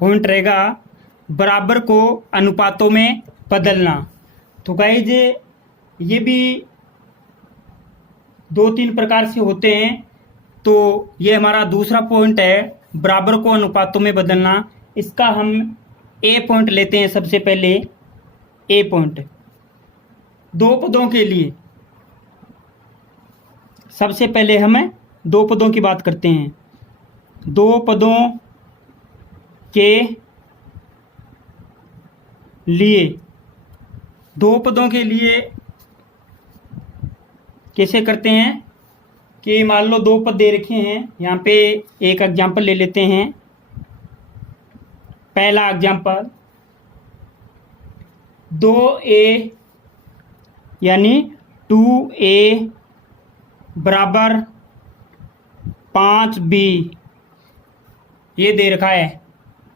Point रहेगा बराबर को अनुपातों में बदलना। तो गाइज ये भी 2-3 प्रकार से होते हैं। तो ये हमारा दूसरा पॉइंट है, बराबर को अनुपातों में बदलना। इसका हम ए पॉइंट लेते हैं। सबसे पहले ए पॉइंट दो पदों के लिए, सबसे पहले हमें दो पदों की बात करते हैं। दो पदों के लिए, दो पदों के लिए कैसे करते हैं कि मान लो दो पद दे रखे हैं। यहाँ पे एक एग्जाम्पल ले लेते हैं। पहला एग्जाम्पल 2a यानी 2a बराबर 5b ये दे रखा है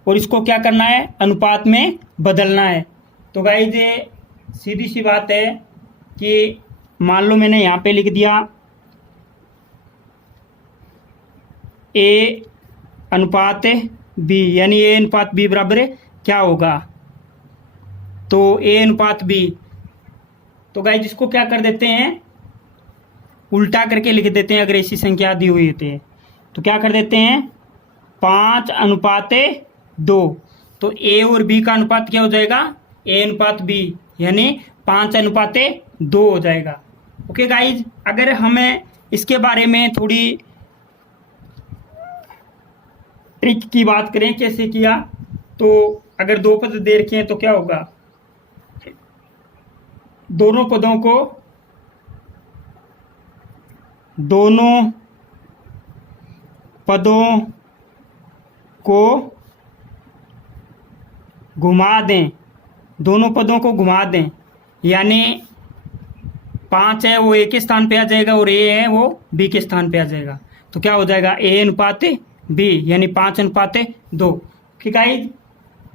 और इसको क्या करना है, अनुपात में बदलना है। तो गाइस ये सीधी सी बात है कि मान लो मैंने यहाँ पे लिख दिया a अनुपात b, यानी a अनुपात b बराबर क्या होगा, तो a अनुपात b। तो गाइस इसको क्या कर देते हैं, उल्टा करके लिख देते हैं। अगर ऐसी संख्या दी हुई होती है तो क्या कर देते हैं, 5 अनुपात 2। तो a और b का अनुपात क्या हो जाएगा, a अनुपात b, यानी 5 अनुपात 2 हो जाएगा। ओके गाइज, अगर हमें इसके बारे में थोड़ी ट्रिक की बात करें कैसे किया, तो अगर दो पद दे रखे हैं तो क्या होगा, दोनों पदों को घुमा दें, दोनों पदों को घुमा दें, यानी 5 है वो ए के स्थान पे आ जाएगा और ए है वो बी के स्थान पे आ जाएगा। तो क्या हो जाएगा, ए अनुपात बी यानी 5 अनुपात 2। ठीक है,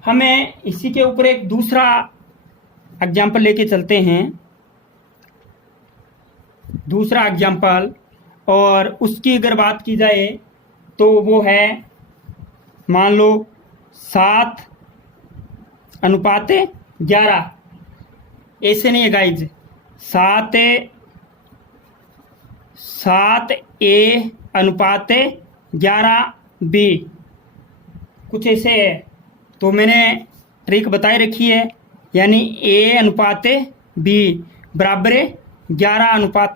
हमें इसी के ऊपर एक दूसरा एग्जाम्पल लेके चलते हैं, दूसरा एग्जाम्पल, और उसकी अगर बात की जाए तो वो है मान लो 7 अनुपात 11। ऐसे नहीं है गाइज, 7a अनुपात 11b, कुछ ऐसे है। तो मैंने ट्रिक बताई रखी है, यानी a अनुपात b बराबर 11 अनुपात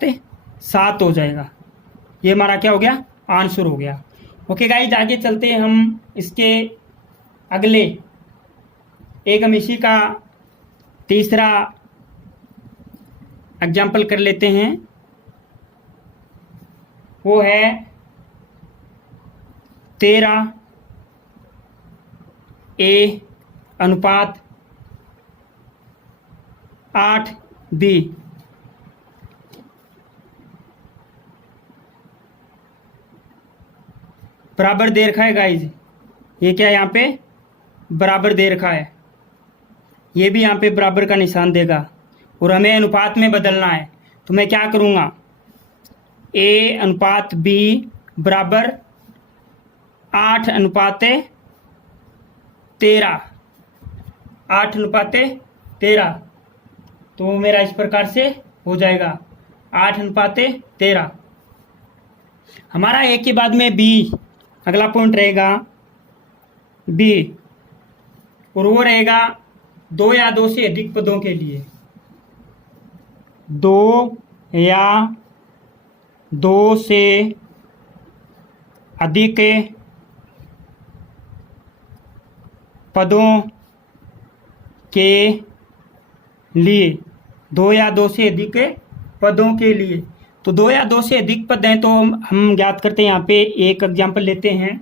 7 हो जाएगा। ये हमारा क्या हो गया, आंसर हो गया। ओके गाइज, आगे चलते हैं हम इसके अगले एक, हम इसी का तीसरा एग्जाम्पल कर लेते हैं। वो है 13a अनुपात 8b। बराबर दे रखा है गाइज, ये क्या यहाँ पे बराबर दे रखा है, ये भी यहाँ पे बराबर का निशान देगा और हमें अनुपात में बदलना है। तो मैं क्या करूँगा, a अनुपात b बराबर 8 अनुपात 13, 8 अनुपात 13। तो मेरा इस प्रकार से हो जाएगा 8 अनुपात 13। हमारा a के बाद में b, अगला पॉइंट रहेगा b, और वो रहेगा 2 या 2 से अधिक पदों के लिए, 2 या 2 से अधिक पदों के लिए, 2 या 2 से अधिक पदों के लिए। तो 2 या 2 से अधिक पद हैं तो हम ज्ञात करते हैं। यहाँ पे एक एग्जाम्पल लेते हैं,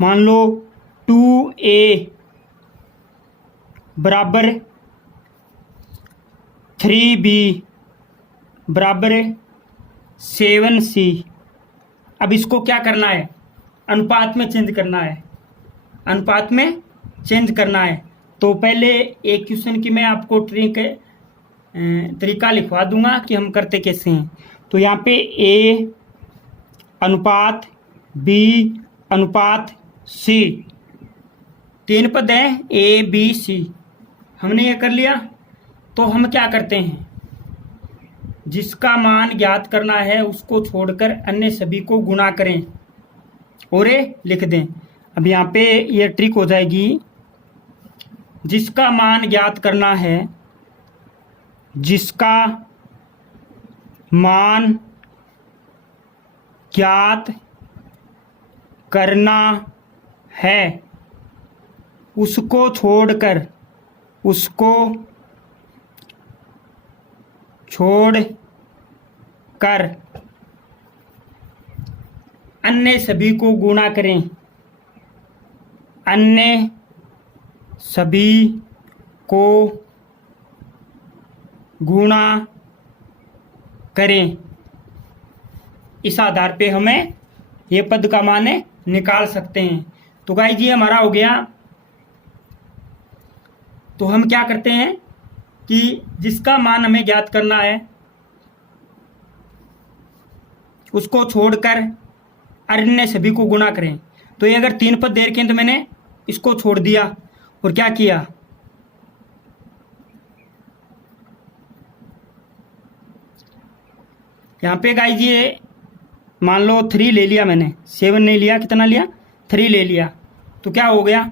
मान लो 2a बराबर 3b बराबर 7c। अब इसको क्या करना है, अनुपात में चेंज करना है, अनुपात में चेंज करना है। तो पहले एक क्वेश्चन की मैं आपको तरीका लिखवा दूंगा कि हम करते कैसे हैं। तो यहाँ पे a अनुपात b अनुपात c, तीन पद हैं ए बी सी, हमने ये कर लिया। तो हम क्या करते हैं, जिसका मान ज्ञात करना है उसको छोड़कर अन्य सभी को गुणा करें और ये लिख दें। अब यहाँ पे ये ट्रिक हो जाएगी, जिसका मान ज्ञात करना है, जिसका मान ज्ञात करना है उसको छोड़कर अन्य सभी को गुणा करें, अन्य सभी को गुणा करें। इस आधार पे हमें ये पद का मान निकाल सकते हैं। तो गाइस ये हमारा हो गया। तो हम क्या करते हैं कि जिसका मान हमें ज्ञात करना है उसको छोड़कर अन्य सभी को गुणा करें। तो ये अगर तीन पद दे रखे हैं तो मैंने इसको छोड़ दिया और क्या किया, यहाँ पे गाइस ये मान लो 3 ले लिया मैंने, 7 नहीं लिया, कितना लिया 3 ले लिया। तो क्या हो गया,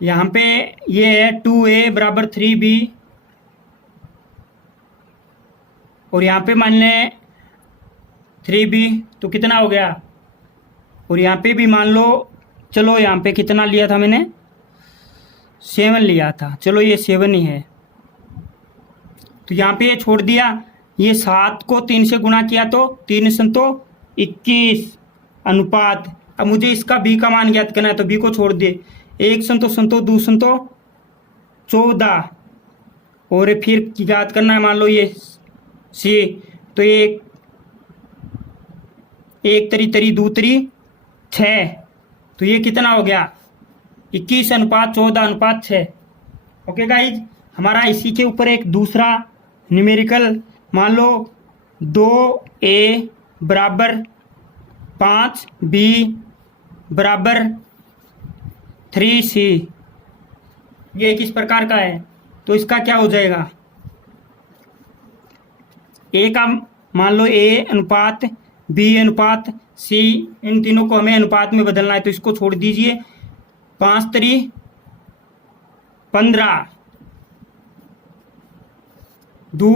यहाँ पे ये है 2a बराबर 3b, और यहाँ पे मान लें 3b, तो कितना हो गया। और यहाँ पे भी मान लो, चलो यहाँ पे कितना लिया था मैंने, 7 लिया था, चलो ये 7 ही है। तो यहाँ पे ये छोड़ दिया, ये 7 को 3 से गुणा किया तो 3 संतो 21 अनुपात। अब मुझे इसका b का मान ज्ञात करना है, तो b को छोड़ दिए, 1 संतो संतो 2 संतो 14, और फिर ज्ञात करना है मान लो ये c, तो ये 1 तरी तरी 2 तरी 6, तो ये कितना हो गया 21 अनुपात 14 अनुपात 6। ओके गाइज, हमारा इसी के ऊपर एक दूसरा न्यूमेरिकल, मान लो 2a बराबर 5b बराबर 3c, ये किस प्रकार का है। तो इसका क्या हो जाएगा, a का मान लो a अनुपात b अनुपात c, इन तीनों को हमें अनुपात में बदलना है। तो इसको छोड़ दीजिए, 5 तरी 15, 2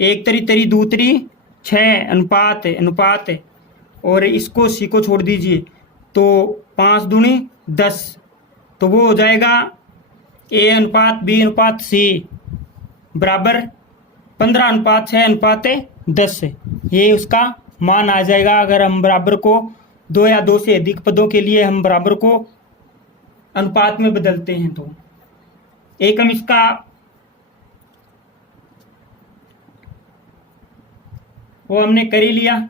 1 तरी तरी 2 तरी 6 अनुपात, और इसको c को छोड़ दीजिए, तो 5 दूनी 10, तो वो हो जाएगा a अनुपात b अनुपात c बराबर 15 अनुपात 6 अनुपात 10। ये उसका मान आ जाएगा। अगर हम बराबर को 2 या 2 से अधिक पदों के लिए हम बराबर को अनुपात में बदलते हैं, तो एक हम इसका वो हमने कर ही लिया,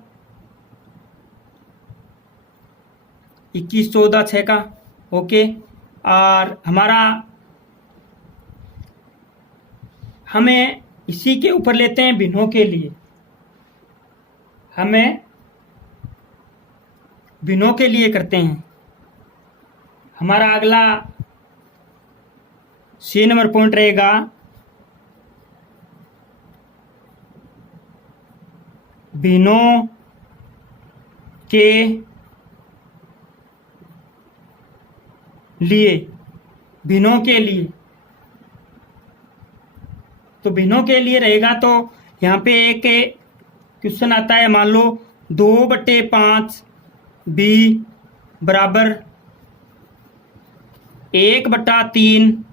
21 14 6 का। ओके, और हमारा हमें इसी के ऊपर लेते हैं भिन्नों के लिए, हमें भिन्नों के लिए करते हैं। हमारा अगला C नंबर पॉइंट रहेगा भिन्नों के लिए, भिन्नों के लिए। तो भिन्नों के लिए रहेगा, तो यहाँ पे एक क्वेश्चन आता है, मान लो 2/5 b बराबर 1/3,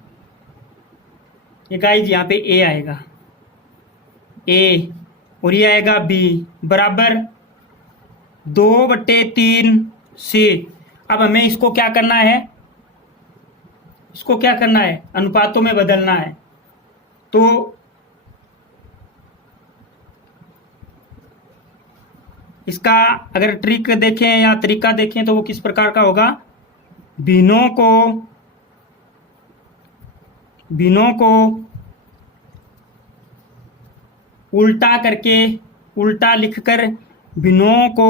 ये गाइज यहाँ पे a आएगा, a, और ये आएगा b बराबर 2/3 c। अब हमें इसको क्या करना है, इसको क्या करना है, अनुपातों में बदलना है। तो इसका अगर ट्रिक देखें या तरीका देखें तो वो किस प्रकार का होगा, भिन्नों को भिन्नों को उल्टा करके, उल्टा लिखकर, भिन्नों को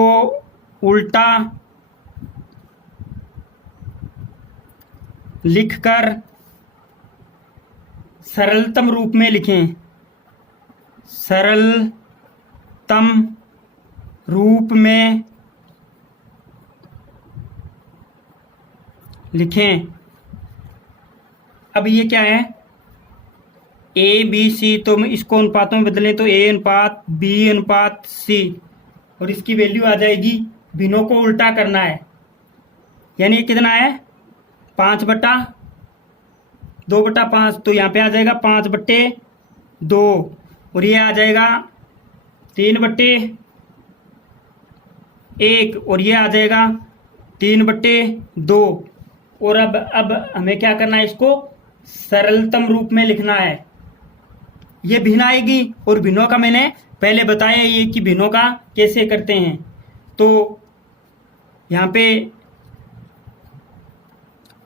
उल्टा लिखकर सरलतम रूप में लिखें, सरलतम रूप में लिखें। अब ये क्या है, ए बी सी, तो हम इसको अनुपातों में बदलें तो ए अनुपात बी अनुपात सी, और इसकी वैल्यू आ जाएगी, भिन्नों को उल्टा करना है, यानी ये कितना है 5/2/5, तो यहाँ पे आ जाएगा 5/2, और ये आ जाएगा 3/1, और ये आ जाएगा 3/2। और अब हमें क्या करना है, इसको सरलतम रूप में लिखना है। ये भिन्न आएगी, और भिन्नों का मैंने पहले बताया ये कि भिन्नों का कैसे करते हैं। तो यहाँ पे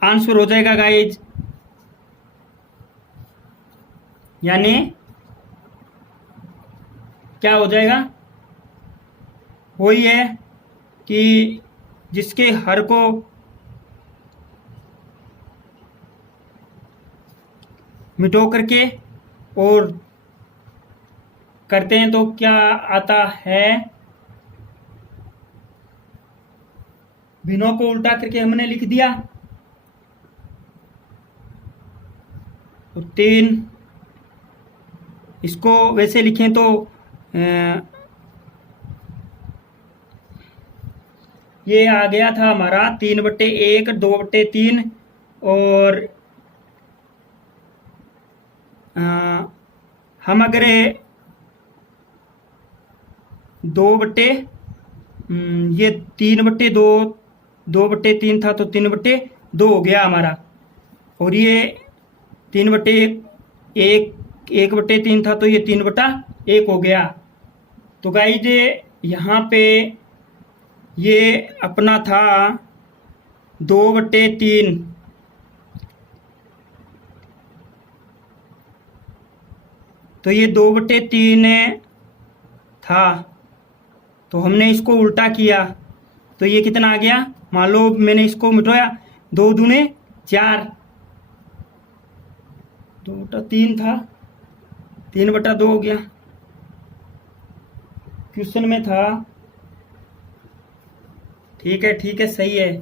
आंसर हो जाएगा गाइज, यानी क्या हो जाएगा, वही है कि जिसके हर को मिटो करके और करते हैं तो क्या आता है, भिन्नों को उल्टा करके हमने लिख दिया, और 3, इसको वैसे लिखें तो ये आ गया था हमारा 3/1, 2/3, और हम अगर ये 3/2, 2/3 था तो 3/2 हो गया हमारा, और ये 3/1, 1/3 था तो ये 3/1 हो गया। तो गाइज यहाँ पे ये अपना था 2/3, तो ये 2/3 था, तो हमने इसको उल्टा किया तो ये कितना आ गया, मान लो मैंने इसको मिटाया, 2 दूने 4, 2/3 था, 3/2 हो गया, क्वेश्चन में था। ठीक है सही है।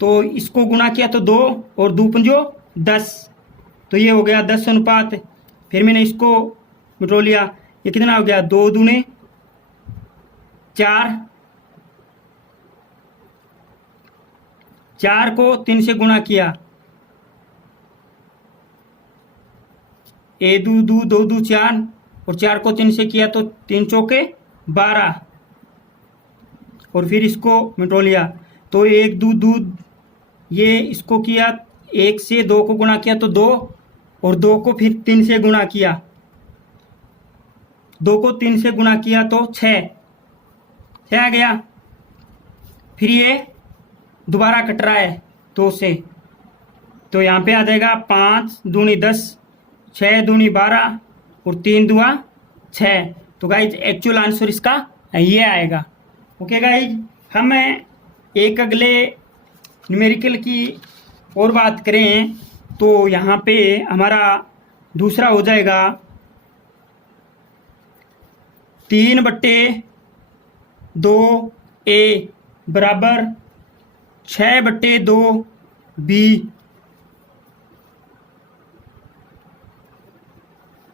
तो इसको गुणा किया तो 2 और 2 पंजो 10, तो ये हो गया 10 अनुपात। फिर मैंने इसको मिटो लिया, ये कितना हो गया, 2 दूने 4, 4 को 3 से गुणा किया, ए 2 2 2 2 4, और 4 को 3 से किया तो 3 चौके 12, और फिर इसको मिटो लिया तो 1 2 2, ये इसको किया 1 से 2 को गुणा किया तो 2, और 2 को फिर 3 से गुणा किया, 2 को 3 से गुणा किया तो 6 आ गया। फिर ये दोबारा कट रहा है 2 से, तो यहाँ पे आ जाएगा 5 दूनी 10, 6 दूनी 12, और 3 दुआ 6। तो गाइज एक्चुअल आंसर इसका ये आएगा। ओके गाइज, हम एक अगले न्यूमेरिकल की और बात करें तो यहाँ पे हमारा दूसरा हो जाएगा 3/2A बराबर 6/2B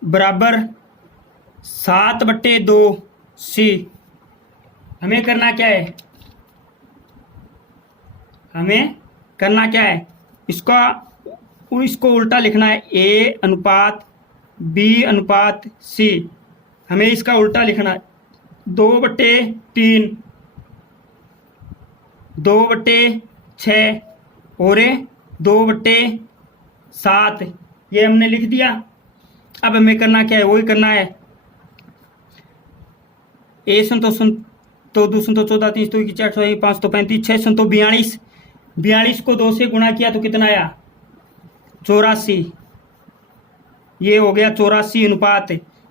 बराबर 7/2C। हमें करना क्या है, इसको उल्टा लिखना है, A अनुपात B अनुपात C, हमें इसका उल्टा लिखना है, 2/3, 2/6 और 2/7, ये हमने लिख दिया। अब हमें करना क्या है, वही करना है, ए तो 2 संतो 14, 3 तो 4, 5 तो 35, 6 संतो 42, 42 को 2 से गुणा किया तो कितना आया, 84, ये हो गया 84 अनुपात,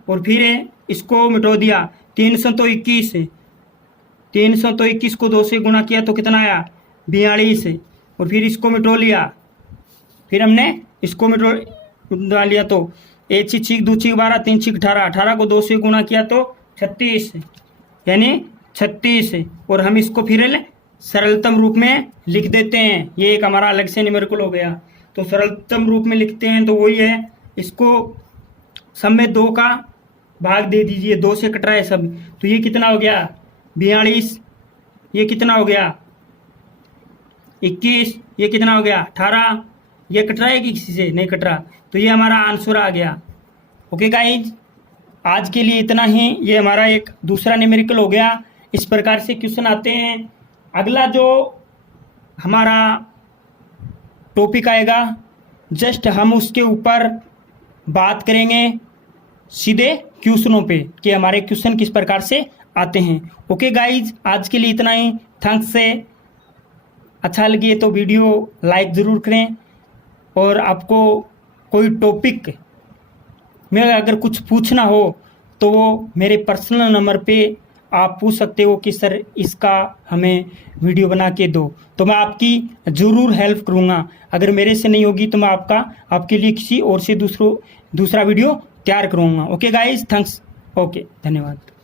और फिर इसको मिटो दिया 321 से, 321 को 2 से गुणा किया तो कितना आया 42, और फिर इसको मिटो लिया, फिर हमने इसको मिटो डाल लिया तो 1 6 6 2 6 12 3 6 18, 18 को 2 से गुणा किया तो 36, यानी 36, और हम इसको फिर सरलतम रूप में लिख देते हैं। ये एक हमारा अलग से न्यूमेरिकल हो गया, तो सरलतम रूप में लिखते हैं तो वही है, इसको सब में 2 का भाग दे दीजिए, 2 से कट रहा है सब, तो ये कितना हो गया 42, ये कितना हो गया 21, ये कितना हो गया 18, ये कट रहा है कि किसी से नहीं कट रहा, तो ये हमारा आंसर आ गया। ओके गाइज, आज के लिए इतना ही, ये हमारा एक दूसरा न्यूमेरिकल हो गया। इस प्रकार से क्वेश्चन आते हैं। अगला जो हमारा टॉपिक आएगा, जस्ट हम उसके ऊपर बात करेंगे सीधे क्वेश्चनों पे कि हमारे क्वेश्चन किस प्रकार से आते हैं। ओके गाइज, आज के लिए इतना ही। थैंक्स। से अच्छा लगे तो वीडियो लाइक ज़रूर करें, और आपको कोई टॉपिक में अगर कुछ पूछना हो तो वो मेरे पर्सनल नंबर पे आप पूछ सकते हो कि सर इसका हमें वीडियो बना के दो, तो मैं आपकी ज़रूर हेल्प करूँगा। अगर मेरे से नहीं होगी तो मैं आपके लिए किसी और से दूसरा वीडियो तैयार करूँगा। Okay guys, thanks. ओके, धन्यवाद।